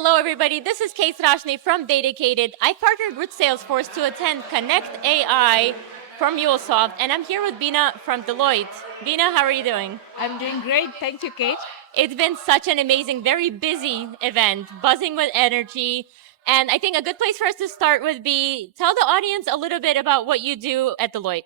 Hello, everybody. This is Kate Rajni from DATAcated. I partnered with Salesforce to attend Connect AI from MuleSoft, and I'm here with Bina from Deloitte. Bina, how are you doing? I'm doing great. Thank you, Kate. It's been such an amazing, very busy event, buzzing with energy. And I think a good place for us to start would be tell the audience a little bit about what you do at Deloitte.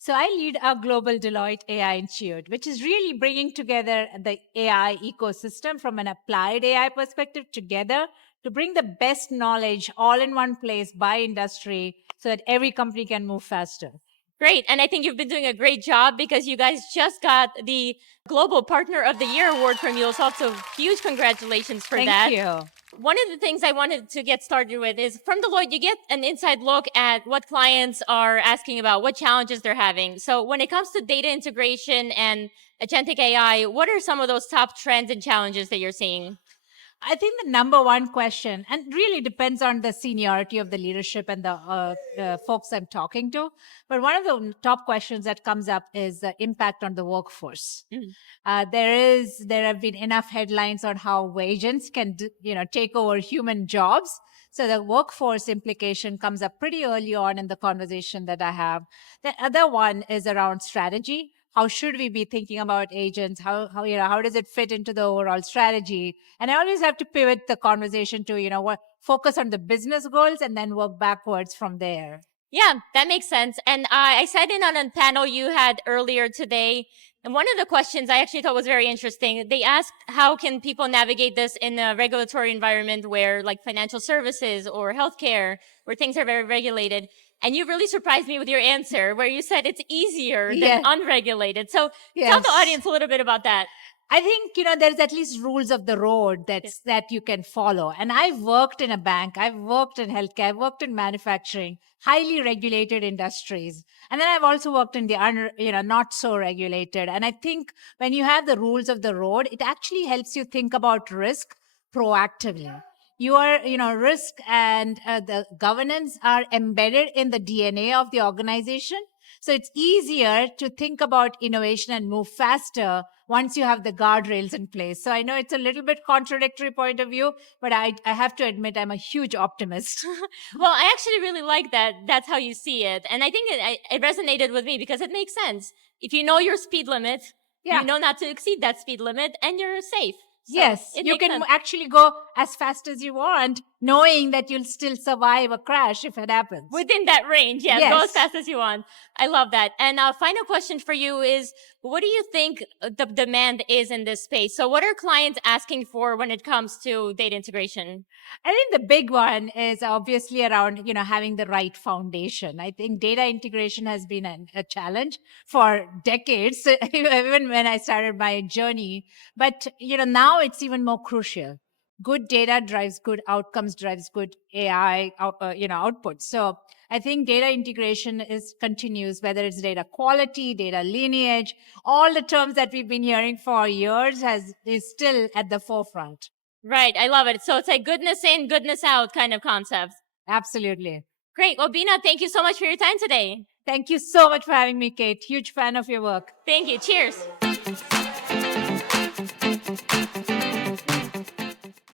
So I lead our global Deloitte AI Institute, which is really bringing together the AI ecosystem from an applied AI perspective together to bring the best knowledge all in one place by industry so that every company can move faster. Great. And I think you've been doing a great job because you guys just got the Global Partner of the Year award from MuleSoft. So huge congratulations for that. Thank you. One of the things I wanted to get started with is from Deloitte, you get an inside look at what clients are asking about, what challenges they're having. So when it comes to data integration and agentic AI, what are some of those top trends and challenges that you're seeing? I think the number one question, and really depends on the seniority of the leadership and the folks I'm talking to, but one of the top questions that comes up is the impact on the workforce. There have been enough headlines on how agents can take over human jobs. So the workforce implication comes up pretty early on in the conversation that I have. The other one is around strategy. How should we be thinking about agents? How does it fit into the overall strategy? And I always have to pivot the conversation to, focus on the business goals and then work backwards from there. Yeah, that makes sense. And I sat in on a panel you had earlier today. And one of the questions I actually thought was very interesting. They asked, how can people navigate this in a regulatory environment where like financial services or healthcare, where things are very regulated? And you really surprised me with your answer where you said it's easier than unregulated. So tell the audience a little bit about that. I think, there's at least rules of the road that you can follow. And I've worked in a bank, I've worked in healthcare, I've worked in manufacturing, highly regulated industries. And then I've also worked in the not so regulated. And I think when you have the rules of the road, it actually helps you think about risk proactively. Risk and the governance are embedded in the DNA of the organization. So it's easier to think about innovation and move faster once you have the guardrails in place. So I know it's a little bit contradictory point of view, but I have to admit I'm a huge optimist. Well, I actually really like that. That's how you see it. And I think it resonated with me because it makes sense. If you know your speed limit, you know not to exceed that speed limit and you're safe. So yes, you can actually go as fast as you want, knowing that you'll still survive a crash if it happens. Within that range, yes. Go as fast as you want. I love that. And final question for you is, what do you think the demand is in this space? So what are clients asking for when it comes to data integration? I think the big one is obviously around, having the right foundation. I think data integration has been a challenge for decades, even when I started my journey. But, now it's even more crucial. Good data drives good outcomes, drives good AI, output. So I think data integration continues, whether it's data quality, data lineage, all the terms that we've been hearing for years is still at the forefront. Right. I love it. So it's like goodness in, goodness out kind of concept. Absolutely. Great. Well, Bina, thank you so much for your time today. Thank you so much for having me, Kate. Huge fan of your work. Thank you. Cheers.